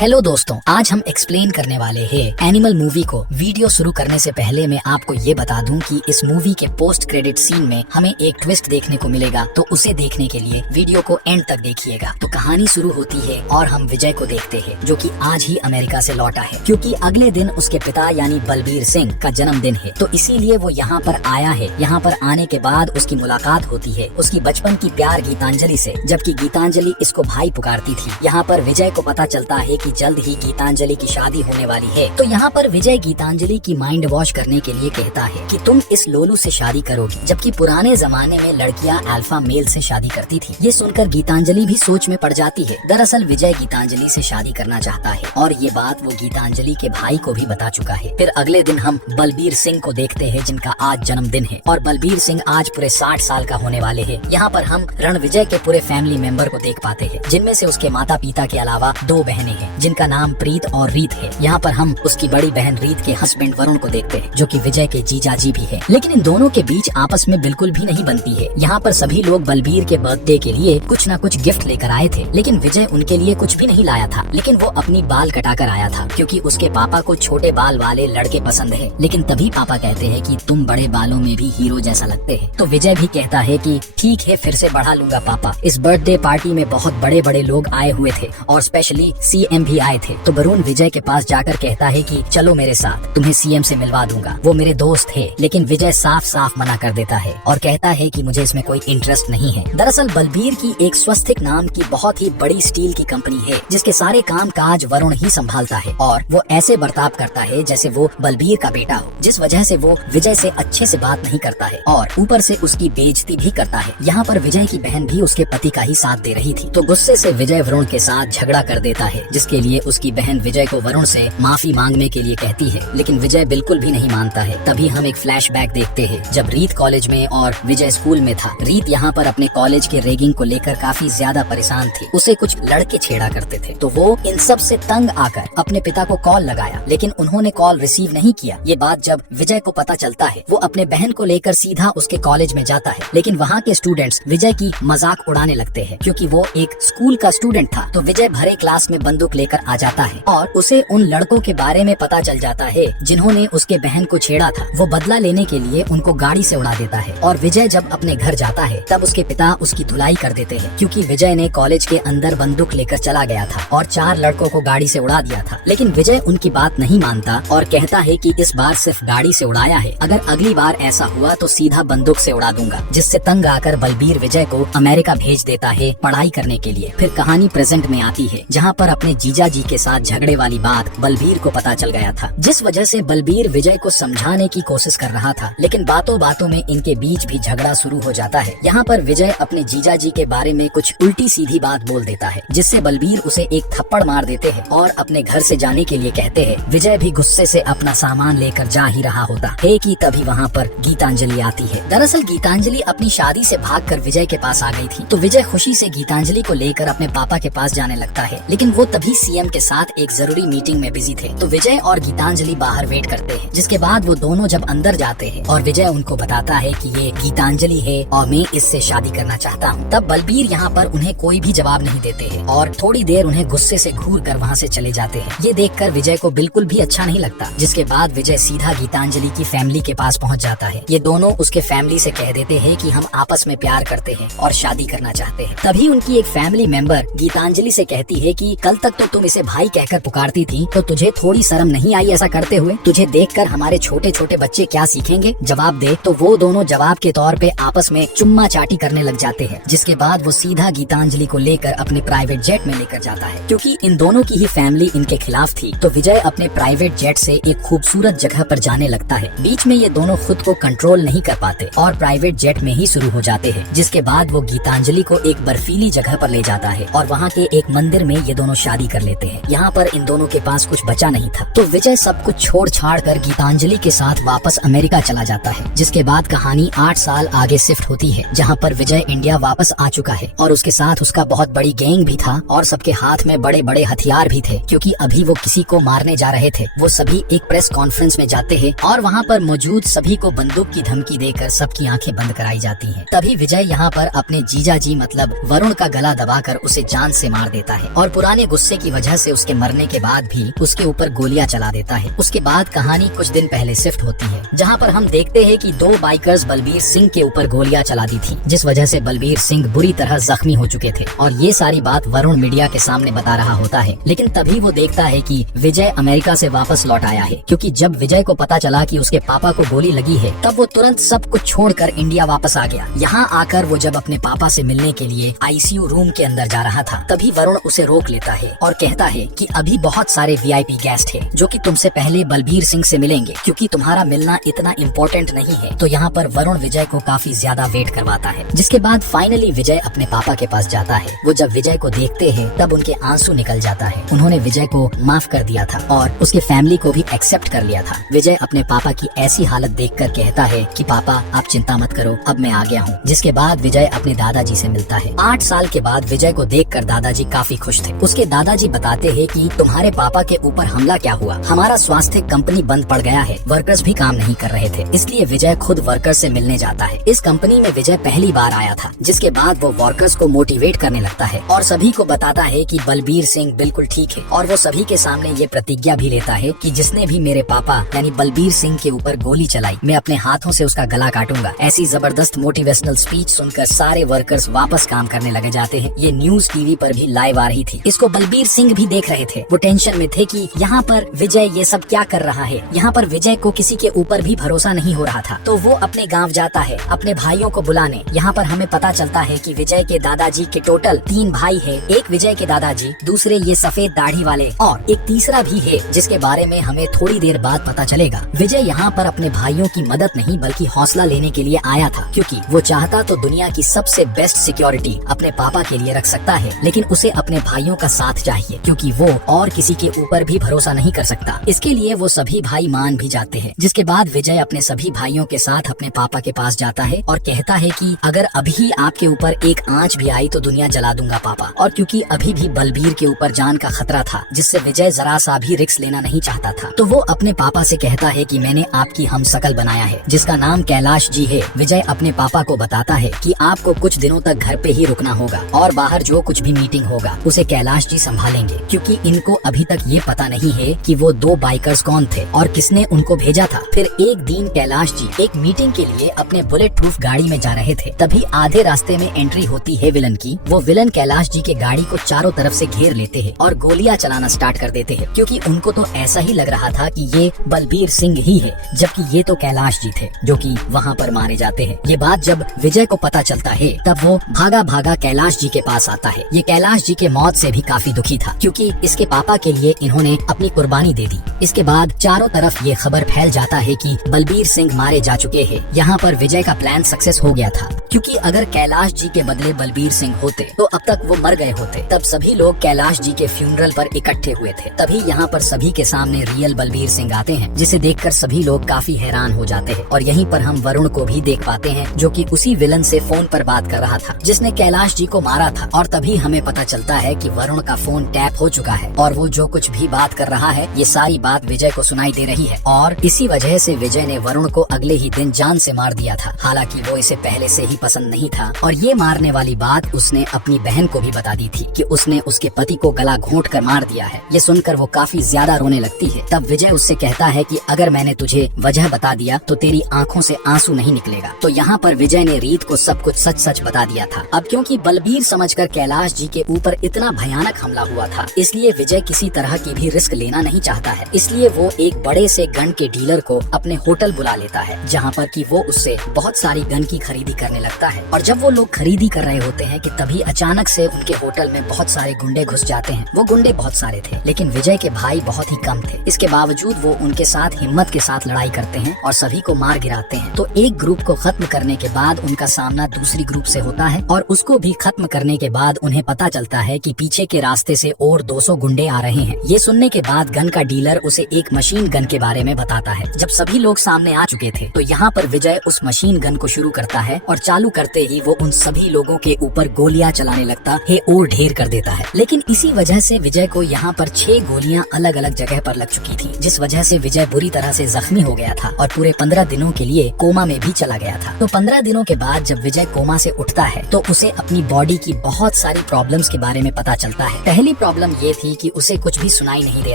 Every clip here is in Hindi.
हेलो दोस्तों, आज हम एक्सप्लेन करने वाले हैं एनिमल मूवी को। वीडियो शुरू करने से पहले मैं आपको ये बता दूं कि इस मूवी के पोस्ट क्रेडिट सीन में हमें एक ट्विस्ट देखने को मिलेगा, तो उसे देखने के लिए वीडियो को एंड तक देखिएगा। तो कहानी शुरू होती है और हम विजय को देखते हैं, जो कि आज ही अमेरिका से लौटा है, क्योंकि अगले दिन उसके पिता यानी बलबीर सिंह का जन्मदिन है, तो इसीलिए वो यहाँ पर आया है। यहाँ पर आने के बाद उसकी मुलाकात होती है उसकी बचपन की प्यार गीतांजलि से, जबकि गीतांजलि इसको भाई पुकारती थी। यहाँ पर विजय को पता चलता है कि जल्द ही गीतांजलि की शादी होने वाली है, तो यहाँ पर विजय गीतांजलि की माइंड वॉश करने के लिए कहता है कि तुम इस लोलू से शादी करोगी, जबकि पुराने जमाने में लड़कियां अल्फा मेल से शादी करती थी। ये सुनकर गीतांजलि भी सोच में पड़ जाती है। दरअसल विजय गीतांजलि से शादी करना चाहता है और ये बात वो गीतांजलि के भाई को भी बता चुका है। फिर अगले दिन हम बलबीर सिंह को देखते हैं, जिनका आज जन्मदिन है, और बलबीर सिंह आज पूरे 60 साल का होने वाले है। यहाँ पर हम रणविजय के पूरे फैमिली मेंबर को देख पाते हैं, जिनमें से उसके माता पिता के अलावा 2 बहनें हैं, जिनका नाम प्रीत और रीत है। यहाँ पर हम उसकी बड़ी बहन रीत के हस्बैंड वरुण को देखते हैं, जो कि विजय के जीजा जी भी है। लेकिन इन दोनों के बीच आपस में बिल्कुल भी नहीं बनती है। यहाँ पर सभी लोग बलबीर के बर्थडे के लिए कुछ न कुछ गिफ्ट लेकर आए थे, लेकिन विजय उनके लिए कुछ भी नहीं लाया था। लेकिन वो अपनी बाल कटाकर आया था, क्योंकि उसके पापा को छोटे बाल वाले लड़के पसंद है। लेकिन तभी पापा कहते हैं कि तुम बड़े बालों में भी हीरो जैसा लगते हैं। तो विजय भी कहता है कि ठीक है, फिर से बढ़ा लूंगा पापा। इस बर्थडे पार्टी में बहुत बड़े बड़े लोग आए हुए थे और स्पेशली सीएम भी आए थे। तो वरुण विजय के पास जाकर कहता है कि चलो मेरे साथ, तुम्हें सीएम से मिलवा दूंगा, वो मेरे दोस्त है। लेकिन विजय साफ साफ मना कर देता है और कहता है कि मुझे इसमें कोई इंटरेस्ट नहीं है। दरअसल बलबीर की एक स्वस्तिक नाम की बहुत ही बड़ी स्टील की कंपनी है, जिसके सारे काम काज वरुण ही संभालता है, और वो ऐसे बर्ताव करता है जैसे वो बलबीर का बेटा हो, जिस वजह से वो विजय से अच्छे से बात नहीं करता है और ऊपर से उसकी बेइज्जती भी करता है। यहाँ पर विजय की बहन भी उसके पति का ही साथ दे रही थी, तो गुस्से से विजय वरुण के साथ झगड़ा कर देता है, जिसके लिए उसकी बहन विजय को वरुण से माफी मांगने के लिए कहती है। लेकिन विजय बिल्कुल भी नहीं मानता है। तभी हम एक फ्लैशबैक देखते हैं, जब रीत कॉलेज में और विजय स्कूल में था। रीत यहाँ पर अपने कॉलेज के रैगिंग को लेकर काफी ज्यादा परेशान थी। उसे कुछ लड़के छेड़ा करते थे, तो वो इन सब से तंग आकर अपने पिता को कॉल लगाया, लेकिन उन्होंने कॉल रिसीव नहीं किया। ये बात जब विजय को पता चलता है, वो अपने बहन को लेकर सीधा उसके कॉलेज में जाता है। लेकिन वहाँ के स्टूडेंट्स विजय की मजाक उड़ाने लगते हैं, क्योंकि वो एक स्कूल का स्टूडेंट था। तो विजय भरे क्लास में बंदूक लेकर आ जाता है और उसे उन लड़कों के बारे में पता चल जाता है जिन्होंने उसके बहन को छेड़ा था। वो बदला लेने के लिए उनको गाड़ी से उड़ा देता है, और विजय जब अपने घर जाता है तब उसके पिता उसकी धुलाई कर देते हैं, क्योंकि विजय ने कॉलेज के अंदर बंदूक लेकर चला गया था और 4 लड़कों को गाड़ी से उड़ा दिया था। लेकिन विजय उनकी बात नहीं मानता और कहता है कि इस बार सिर्फ गाड़ी से उड़ाया है, अगर अगली बार ऐसा हुआ तो सीधा बंदूक से उड़ा दूंगा। जिससे तंग आकर बलबीर विजय को अमेरिका भेज देता है पढ़ाई करने के लिए। फिर कहानी प्रेजेंट में आती है, जहाँ पर अपने जीजा जी के साथ झगड़े वाली बात बलबीर को पता चल गया था, जिस वजह से बलबीर विजय को समझाने की कोशिश कर रहा था। लेकिन बातों बातों में इनके बीच भी झगड़ा शुरू हो जाता है। यहाँ पर विजय अपने जीजा जी के बारे में कुछ उल्टी सीधी बात बोल देता है, जिससे बलबीर उसे एक थप्पड़ मार देते हैं और अपने घर से जाने के लिए कहते हैं। विजय भी गुस्से से अपना सामान लेकर जा ही रहा होता है कि तभी वहाँ पर गीतांजलि आती है। दरअसल गीतांजलि अपनी शादी से भागकर विजय के पास आ गई थी, तो विजय खुशी से गीतांजलि को लेकर अपने पापा के पास जाने लगता है। लेकिन वो तभी सीएम के साथ एक जरूरी मीटिंग में बिजी थे, तो विजय और गीतांजलि बाहर वेट करते हैं। जिसके बाद वो दोनों जब अंदर जाते हैं और विजय उनको बताता है कि ये गीतांजलि है और मैं इससे शादी करना चाहता हूँ, तब बलबीर यहाँ पर उन्हें कोई भी जवाब नहीं देते हैं और थोड़ी देर उन्हें गुस्से से घूर कर वहाँ से चले जाते हैं। ये देखकर विजय को बिल्कुल भी अच्छा नहीं लगता। जिसके बाद विजय सीधा गीतांजलि की फैमिली के पास पहुँच जाता है। ये दोनों उसके फैमिली से कह देते हैं कि हम आपस में प्यार करते हैं और शादी करना चाहते हैं। तभी उनकी एक फैमिली मेंबर गीतांजलि से कहती है कि कल तक तो तुम इसे भाई कहकर पुकारती थी, तो तुझे थोड़ी शर्म नहीं आई ऐसा करते हुए? तुझे देखकर हमारे छोटे छोटे बच्चे क्या सीखेंगे? जवाब दे। तो वो दोनों जवाब के तौर पे आपस में चुम्मा चाटी करने लग जाते हैं। जिसके बाद वो सीधा गीतांजलि को लेकर अपने प्राइवेट जेट में लेकर जाता है। क्योंकि इन दोनों की ही फैमिली इनके खिलाफ थी, तो विजय अपने प्राइवेट जेट से एक खूबसूरत जगह पर जाने लगता है। बीच में ये दोनों खुद को कंट्रोल नहीं कर पाते और प्राइवेट जेट में ही शुरू हो जाते हैं। जिसके बाद वो गीतांजलि को एक बर्फीली जगह पर ले जाता है और वहाँ के एक मंदिर में ये दोनों शादी कर लेते हैं। यहाँ पर इन दोनों के पास कुछ बचा नहीं था, तो विजय सब कुछ छोड़ छाड़ कर गीतांजलि के साथ वापस अमेरिका चला जाता है। जिसके बाद कहानी 8 साल आगे शिफ्ट होती है, जहाँ पर विजय इंडिया वापस आ चुका है और उसके साथ उसका बहुत बड़ी गैंग भी था और सबके हाथ में बड़े बड़े हथियार भी थे, क्योंकि अभी वो किसी को मारने जा रहे थे। वो सभी एक प्रेस कॉन्फ्रेंस में जाते हैं और वहाँ पर मौजूद सभी को बंदूक की धमकी देकर सबकी आंखें बंद कराई जाती हैं। तभी विजय यहाँ पर अपने जीजा जी मतलब वरुण का गला दबाकर उसे जान से मार देता है और पुराने गुस्से की की वजह से उसके मरने के बाद भी उसके ऊपर गोलियां चला देता है। उसके बाद कहानी कुछ दिन पहले शिफ्ट होती है, जहाँ पर हम देखते हैं कि 2 बाइकर्स बलबीर सिंह के ऊपर गोलियां चला दी थी, जिस वजह से बलबीर सिंह बुरी तरह जख्मी हो चुके थे। और ये सारी बात वरुण मीडिया के सामने बता रहा होता है, लेकिन तभी वो देखता है कि विजय अमेरिका से वापस लौट आया है, क्योंकि जब विजय को पता चला कि उसके पापा को गोली लगी है, तब वो तुरंत सब कुछ छोड़कर इंडिया वापस आ गया। यहाँ आकर वो जब अपने पापा से मिलने के लिए आईसीयू रूम के अंदर जा रहा था, तभी वरुण उसे रोक लेता है और कहता है कि अभी बहुत सारे वीआईपी गेस्ट है जो कि तुमसे पहले बलबीर सिंह से मिलेंगे, क्योंकि तुम्हारा मिलना इतना इम्पोर्टेंट नहीं है। तो यहाँ पर वरुण विजय को काफी ज्यादा वेट करवाता है, जिसके बाद फाइनली विजय अपने पापा के पास जाता है। वो जब विजय को देखते हैं तब उनके आंसू निकल जाता है। उन्होंने विजय को माफ कर दिया था और उसके फैमिली को भी एक्सेप्ट कर लिया था। विजय अपने पापा की ऐसी हालत देखकर कहता है कि पापा आप चिंता मत करो, अब मैं आ गया हूँ। जिसके बाद विजय अपने दादाजी से मिलता है। 8 साल के बाद विजय को देखकर दादाजी काफी खुश थे। उसके दादाजी बताते हैं कि तुम्हारे पापा के ऊपर हमला क्या हुआ, हमारा स्वास्थ्य कंपनी बंद पड़ गया है, वर्कर्स भी काम नहीं कर रहे थे, इसलिए विजय खुद वर्कर्स से मिलने जाता है। इस कंपनी में विजय पहली बार आया था, जिसके बाद वो वर्कर्स को मोटिवेट करने लगता है और सभी को बताता है कि बलबीर सिंह बिल्कुल ठीक है। और वो सभी के सामने ये प्रतिज्ञा भी लेता है कि जिसने भी मेरे पापा यानी बलबीर सिंह के ऊपर गोली चलाई, मैं अपने हाथों से उसका गला काटूंगा। ऐसी जबरदस्त मोटिवेशनल स्पीच सुनकर सारे वर्कर्स वापस काम करने लगे जाते हैं। ये न्यूज टीवी पर भी लाइव आ रही थी। इसको बलबीर सिंह भी देख रहे थे। वो टेंशन में थे कि यहाँ पर विजय ये सब क्या कर रहा है। यहाँ पर विजय को किसी के ऊपर भी भरोसा नहीं हो रहा था, तो वो अपने गाँव जाता है अपने भाइयों को बुलाने। यहाँ पर हमें पता चलता है कि विजय के दादाजी के टोटल 3 भाई है। एक विजय के दादाजी, दूसरे ये सफेद दाढ़ी वाले, और एक तीसरा भी है जिसके बारे में हमें थोड़ी देर बाद पता चलेगा। विजय यहाँ पर अपने भाइयों की मदद नहीं बल्कि हौसला लेने के लिए आया था, क्योंकि वो चाहता तो दुनिया की सबसे बेस्ट सिक्योरिटी अपने पापा के लिए रख सकता है, लेकिन उसे अपने भाइयों का साथ चाहिए, क्योंकि वो और किसी के ऊपर भी भरोसा नहीं कर सकता। इसके लिए वो सभी भाई मान भी जाते हैं। जिसके बाद विजय अपने सभी भाइयों के साथ अपने पापा के पास जाता है और कहता है कि अगर अभी आपके ऊपर एक आंच भी आई तो दुनिया जला दूंगा पापा। और क्योंकि अभी भी बलबीर के ऊपर जान का खतरा था, जिससे विजय जरा सा भी रिस्क लेना नहीं चाहता था, तो वो अपने पापा से कहता है कि मैंने आपकी हमशक्ल बनाया है जिसका नाम कैलाश जी है। विजय अपने पापा को बताता है कि आपको कुछ दिनों तक घर पे ही रुकना होगा और बाहर जो कुछ भी मीटिंग होगा उसे कैलाश जी संभालेंगे, क्योंकि इनको अभी तक ये पता नहीं है कि वो 2 बाइकर्स कौन थे और किसने उनको भेजा था। फिर एक दिन कैलाश जी एक मीटिंग के लिए अपने बुलेट प्रूफ गाड़ी में जा रहे थे, तभी आधे रास्ते में एंट्री होती है विलन की। वो विलन कैलाश जी के गाड़ी को चारों तरफ से घेर लेते हैं और गोलियां चलाना स्टार्ट कर देते हैं, क्योंकि उनको तो ऐसा ही लग रहा था कि ये बलबीर सिंह ही है, जबकि ये तो कैलाश जी थे जो कि वहाँ पर मारे जाते हैं। ये बात जब विजय को पता चलता है तब वो भागा भागा कैलाश जी के पास आता है। ये कैलाश जी के मौत से भी काफी दुखी था, क्योंकि इसके पापा के लिए इन्होंने अपनी कुर्बानी दे दी। इसके बाद चारों तरफ ये खबर फैल जाता है कि बलबीर सिंह मारे जा चुके हैं। यहाँ पर विजय का प्लान सक्सेस हो गया था, क्योंकि अगर कैलाश जी के बदले बलबीर सिंह होते तो अब तक वो मर गए होते। तब सभी लोग कैलाश जी के फ्यूनरल पर इकट्ठे हुए थे। तभी यहाँ पर सभी के सामने रियल बलबीर सिंह आते हैं, जिसे देखकर सभी लोग काफी हैरान हो जाते हैं। और यहीं पर हम वरुण को भी देख पाते हैं, जो कि उसी विलन से फोन पर बात कर रहा था जिसने कैलाश जी को मारा था। और तभी हमें पता चलता है कि वरुण का फोन टैप हो चुका है और वो जो कुछ भी बात कर रहा है ये सारी बात विजय को सुनाई दे रही है। और इसी वजह से विजय ने वरुण को अगले ही दिन जान से मार दिया था। हालांकि वो इसे पहले से ही पसंद नहीं था, और ये मारने वाली बात उसने अपनी बहन को भी बता दी थी कि उसने उसके पति को गला घोंट कर मार दिया है। ये सुनकर वो काफी ज्यादा रोने लगती है। तब विजय उससे कहता है कि अगर मैंने तुझे वजह बता दिया तो तेरी आंखों से आंसू नहीं निकलेगा। तो यहाँ पर विजय ने रीत को सब कुछ सच सच बता दिया था। अब क्योंकि बलबीर समझकर कैलाश जी के ऊपर इतना भयानक हमला हुआ था, इसलिए विजय किसी तरह की भी रिस्क लेना नहीं चाहता है। इसलिए वो एक बड़े से गन के डीलर को अपने होटल बुला लेता है, जहाँ पर कि वो उससे बहुत सारी गन की खरीदी करने लगता है। और जब वो लोग खरीदी कर रहे होते हैं कि तभी अचानक से उनके होटल में बहुत सारे गुंडे घुस जाते हैं। वो गुंडे बहुत सारे थे, लेकिन विजय के भाई बहुत ही कम थे। इसके बावजूद वो उनके साथ हिम्मत के साथ लड़ाई करते हैं और सभी को मार गिराते हैं। तो एक ग्रुप को खत्म करने के बाद उनका सामना दूसरी ग्रुप से होता है, और उसको भी खत्म करने के बाद उन्हें पता चलता है कि पीछे के रास्ते से और 200 गुंडे आ रहे हैं। ये सुनने के बाद गन का डीलर उसे एक मशीन गन के बारे में बताता है। जब सभी लोग सामने आ चुके थे तो यहाँ पर विजय उस मशीन गन को शुरू करता है, और चालू करते ही वो उन सभी लोगों के ऊपर गोलियां चलाने लगता है और ढेर कर देता है। लेकिन इसी वजह से विजय को यहाँ पर 6 गोलियां अलग अलग जगह पर लग चुकी थी, जिस वजह से विजय बुरी तरह से जख्मी हो गया था और पूरे 15 दिनों के लिए कोमा में भी चला गया था। तो 15 दिनों के बाद जब विजय कोमा से उठता है तो उसे अपनी बॉडी की बहुत सारी प्रॉब्लम्स के बारे में पता चलता है। पहली प्रॉब्लम ये थी कि उसे कुछ भी सुनाई नहीं दे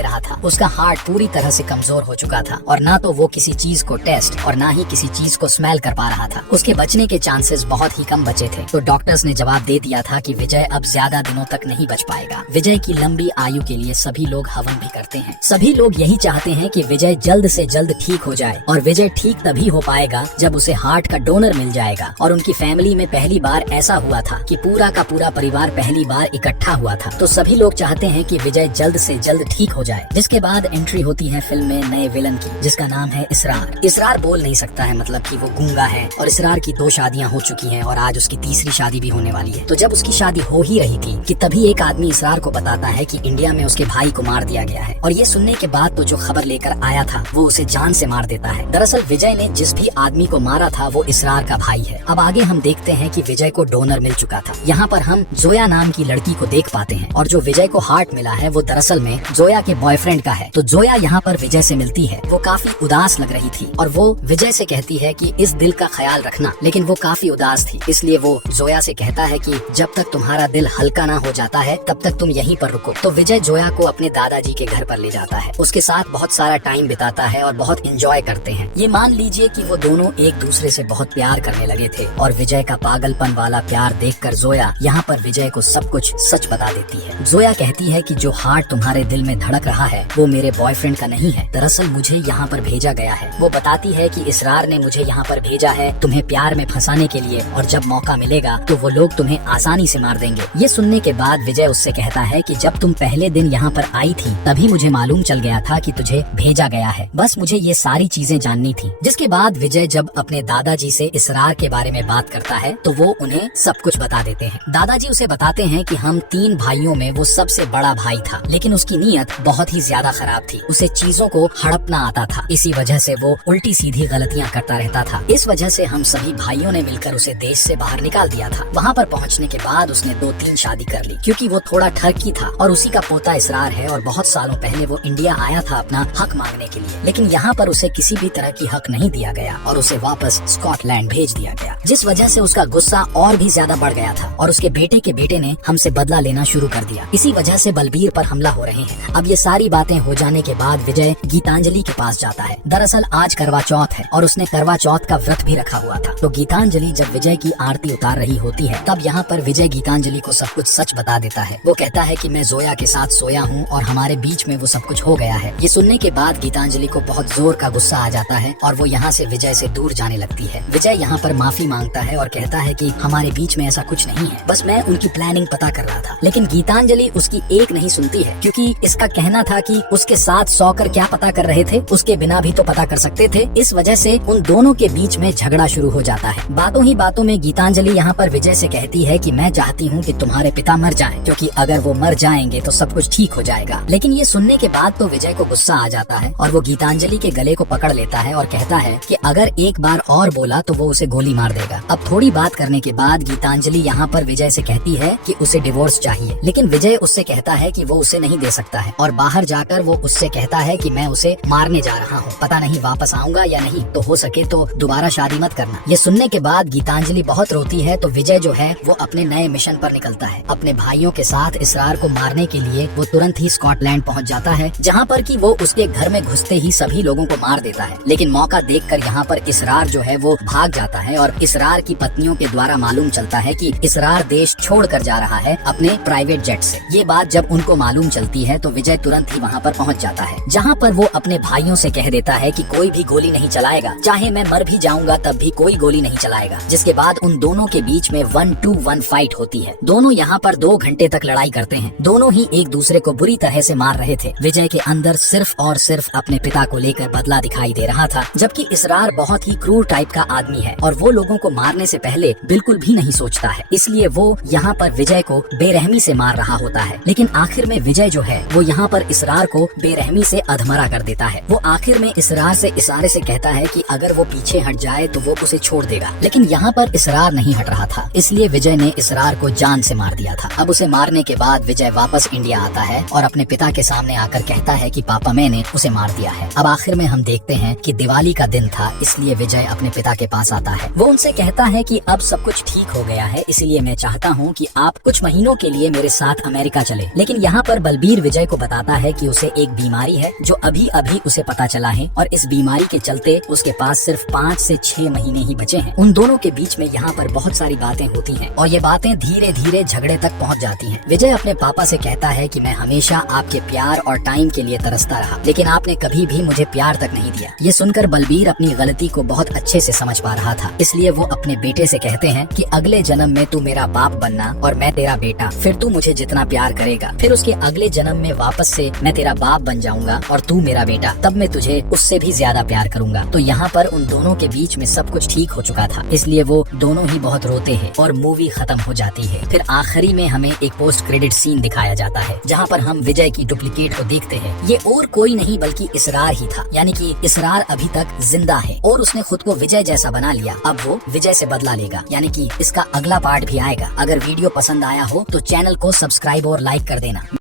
रहा था। उसका हार्ट पूरी तरह से कमजोर हो चुका था और ना तो वो किसी चीज को टेस्ट और ना ही किसी चीज को स्मेल कर पा रहा था। उसके बचने के चांसेस बहुत ही कम बचे थे। तो डॉक्टर्स ने जवाब दे दिया था कि विजय अब ज्यादा दिनों तक नहीं बच पाएगा। विजय की लंबी आयु के लिए सभी लोग हवन भी करते हैं। सभी लोग यही चाहते हैं कि विजय जल्द से जल्द ठीक हो जाए और विजय ठीक तभी हो पाएगा जब उसे हार्ट का डोनर मिल जाएगा। और उनकी फैमिली में पहली बार ऐसा हुआ था कि पूरा का पूरा परिवार पहली बार इकट्ठा हुआ था। तो सभी लोग चाहते हैं कि विजय जल्द से जल्द ठीक हो जाए। जिसके बाद एंट्री होती है फिल्म में नए विलन की, जिसका नाम है इसरार। इसरार बोल नहीं सकता है, मतलब कि वो गूंगा है और इसरार की 2 शादियां हो चुकी हैं और आज उसकी तीसरी शादी भी होने वाली है। तो जब उसकी शादी हो ही रही थी कि तभी एक आदमी इसरार को बताता है कि इंडिया में उसके भाई को मार दिया गया है। और ये सुनने के बाद तो जो खबर लेकर आया था वो उसे जान से मार देता है। दरअसल विजय ने जिस भी आदमी को मारा था वो इसरार का भाई है। अब आगे हम देखते हैं कि विजय को डोनर मिल चुका था। यहाँ पर हम जोया नाम की लड़की को देख पाते हैं और जो विजय को हार्ट मिला है वो दरअसल में जोया के बॉयफ्रेंड का है। तो जोया यहाँ पर विजय से मिलती है। वो काफी उदास लग रही थी और वो विजय से कहती है कि इस दिल का ख्याल रखना, लेकिन वो काफी उदास थी। इसलिए वो जोया से कहता है कि जब तक तुम्हारा दिल हल्का ना हो जाता है तब तक तुम यहीं पर रुको। तो विजय जोया को अपने दादाजी के घर पर ले जाता है। उसके साथ बहुत सारा टाइम बिताता है और बहुत एंजॉय करते हैं। ये मान लीजिए कि वो दोनों एक दूसरे से बहुत प्यार करने लगे थे और विजय का पागलपन वाला प्यार देखकर जोया यहाँ पर विजय को सब कुछ सच बता देती है। जोया कहती है कि जो हार्ट तुम्हारे दिल में धड़क रहा है वो मेरे बॉयफ्रेंड का नहीं है, दरअसल मुझे यहाँ पर भेजा गया है। वो बताती है कि इसरार ने मुझे यहाँ पर भेजा है तुम्हें प्यार में फंसाने के लिए और जब मौका मिलेगा तो वो लोग तुम्हें आसानी से मार देंगे। ये सुनने के बाद विजय उससे कहता है कि जब तुम पहले दिन यहाँ पर आई थी तभी मुझे मालूम चल गया था कि तुझे भेजा गया है, बस मुझे ये सारी चीजें जाननी थी। जिसके बाद विजय जब अपने दादाजी से इसरार के बारे में बात करता है तो वो उन्हें सब कुछ बता देते हैं। दादाजी उसे बताते हैं कि हम 3 भाइयों में वो सबसे बड़ा भाई था, लेकिन उसकी नीयत बहुत ही ज्यादा खराब थी। उसे चीजों को हड़पना आता था, इसी वजह से वो उल्टी सीधी गलतियां करता रहता था। इस वजह से हम सभी भाइयों ने मिलकर उसे देश से बाहर निकाल दिया था। वहाँ पर पहुँचने के बाद उसने 2-3 शादी कर ली क्योंकि वो थोड़ा ठरकी था और उसी का पोता इसरार है और बहुत सालों पहले वो इंडिया आया था अपना हक मांगने के लिए, लेकिन यहाँ पर उसे किसी भी तरह की हक नहीं दिया गया और उसे वापस स्कॉटलैंड भेज दिया गया, जिस वजह से उसका गुस्सा और भी ज्यादा बढ़ गया था और उसके बेटे ने हमसे बदला लेना शुरू कर दिया। इसी वजह से बलबीर पर हमला हो रहे हैं। अब ये सारी बातें हो जाने के बाद विजय गीतांजलि के पास जाता है। दरअसल आज करवा चौथ है और उसने करवा चौथ का व्रत भी रखा हुआ था। तो गीतांजलि जब विजय की आरती उतार रही होती है तब यहाँ पर विजय गीतांजलि को सब कुछ सच बता देता है। वो कहता है कि मैं जोया के साथ सोया हूँ और हमारे बीच में वो सब कुछ हो गया है। ये सुनने के बाद गीतांजलि को बहुत जोर का गुस्सा आ जाता है और वो यहाँ से विजय से दूर जाने लगती है। विजय यहाँ पर माफी मांगता है और कहता है कि हमारे बीच में ऐसा कुछ नहीं है, बस मैं उनकी प्लानिंग पता कर रहा था। लेकिन गीतांजलि उसकी एक नहीं सुनती है क्योंकि इसका कहना था कि उसके साथ सोकर क्या पता कर रहे थे, उसके बिना भी तो पता कर सकते थे। इस वजह से उन दोनों के बीच में झगड़ा शुरू हो जाता है। बातों ही बातों में गीतांजलि यहाँ पर विजय से कहती है कि मैं चाहती हूँ कि तुम्हारे पिता मर जाएं, क्योंकि अगर वो मर जाएंगे तो सब कुछ ठीक हो जाएगा। लेकिन ये सुनने के बाद तो विजय को गुस्सा आ जाता है और वो गीतांजलि के गले को पकड़ लेता है और कहता है कि अगर एक बार और बोला तो वो उसे गोली मार देगा। अब थोड़ी बात करने के बाद गीतांजलि यहाँ पर विजय से कहती है कि उसे डिवोर्स चाहिए, लेकिन विजय उससे कहता है कि वो उसे नहीं दे सकता है और बाहर जाकर वो उससे कहता है कि मैं उसे मारने जा रहा हूँ, पता नहीं वापस आऊंगा या नहीं, तो हो सके तो दोबारा शादी मत करना। ये सुनने के बाद गीतांजलि बहुत रोती है। तो विजय जो है वो अपने नए मिशन पर निकलता है। अपने भाइयों के साथ इसरार को मारने के लिए वो तुरंत ही स्कॉटलैंड पहुँच जाता है, जहाँ पर कि वो उसके घर में घुसते ही सभी लोगों को मार देता है। लेकिन मौका देखकर यहाँ पर इसरार जो है वो भाग जाता है और इसरार की पत्नियों के द्वारा मालूम चलता है कि इसरार देश छोड़कर जा रहा है अपने प्राइवेट जेट से। ये बात जब उनको मालूम चलती है तो विजय तुरंत ही वहाँ पर पहुँच जाता है, जहाँ पर वो अपने भाइयों से कह देता है कि कोई भी गोली नहीं चलाएगा, चाहे मैं मर भी जाऊंगा तब भी कोई गोली नहीं चलाएगा। जिसके बाद उन दोनों के बीच में 1-to-1 फाइट होती है। दोनों यहाँ पर 2 घंटे तक लड़ाई करते हैं। दोनों ही एक दूसरे को बुरी तरह से मार रहे थे। विजय के अंदर सिर्फ और सिर्फ अपने पिता को लेकर बदला दिखाई दे रहा था, जबकि इसरार बहुत ही क्रूर टाइप का आदमी है और वो लोगों को मारने से पहले बिल्कुल भी नहीं सोचता है। इसलिए वो यहाँ पर विजय को बेरहमी से मार रहा होता है। लेकिन आखिर में विजय जो है वो यहाँ पर इसरार को बेरहमी से अधमरा कर देता है। वो आखिर में इसरार से इशारे से कहता है कि अगर वो पीछे हट जाए तो वो उसे छोड़ देगा, लेकिन यहाँ पर इसरार नहीं हट रहा था, इसलिए विजय ने इसरार को जान से मार दिया था। अब उसे मारने के बाद विजय वापस इंडिया आता है और अपने पिता के सामने आकर कहता है कि पापा मैंने उसे मार दिया है। अब आखिर में हम देखते हैं कि दिवाली का दिन था, इसलिए विजय अपने पिता के पास आता है। वो उनसे कहता है कि अब सब कुछ ठीक हो गया है, इसलिए मैं चाहता हूँ कि आप कुछ महीनों के लिए मेरे साथ अमेरिका अमेरिका चले। लेकिन यहाँ पर बलबीर विजय को बताता है कि उसे एक बीमारी है जो अभी अभी उसे पता चला है और इस बीमारी के चलते उसके पास सिर्फ 5 से 6 महीने ही बचे हैं। उन दोनों के बीच में यहाँ पर बहुत सारी बातें होती हैं और ये बातें धीरे धीरे झगड़े तक पहुँच जाती हैं। विजय अपने पापा से कहता है कि मैं हमेशा आपके प्यार और टाइम के लिए तरसता रहा, लेकिन आपने कभी भी मुझे प्यार तक नहीं दिया। ये सुनकर बलबीर अपनी गलती को बहुत अच्छे से समझ पा रहा था, इसलिए वो अपने बेटे से कहते हैं कि अगले जन्म में तू मेरा बाप बनना और मैं तेरा बेटा, फिर तू मुझे जितना प्यार करेगा, फिर उसके अगले जन्म में वापस से मैं तेरा बाप बन जाऊंगा और तू मेरा बेटा, तब मैं तुझे उससे भी ज्यादा प्यार करूंगा। तो यहाँ पर उन दोनों के बीच में सब कुछ ठीक हो चुका था, इसलिए वो दोनों ही बहुत रोते हैं और मूवी खत्म हो जाती है। फिर आखिरी में हमें एक पोस्ट क्रेडिट सीन दिखाया जाता है जहाँ पर हम विजय की डुप्लीकेट को देखते हैं। ये और कोई नहीं बल्कि इसरार ही था, यानी कि इसरार अभी तक जिंदा है और उसने खुद को विजय जैसा बना लिया। अब वो विजय से बदला लेगा, यानी कि इसका अगला पार्ट भी आएगा। अगर वीडियो पसंद आया हो तो चैनल को सब्सक्राइब और लाइक कर देना।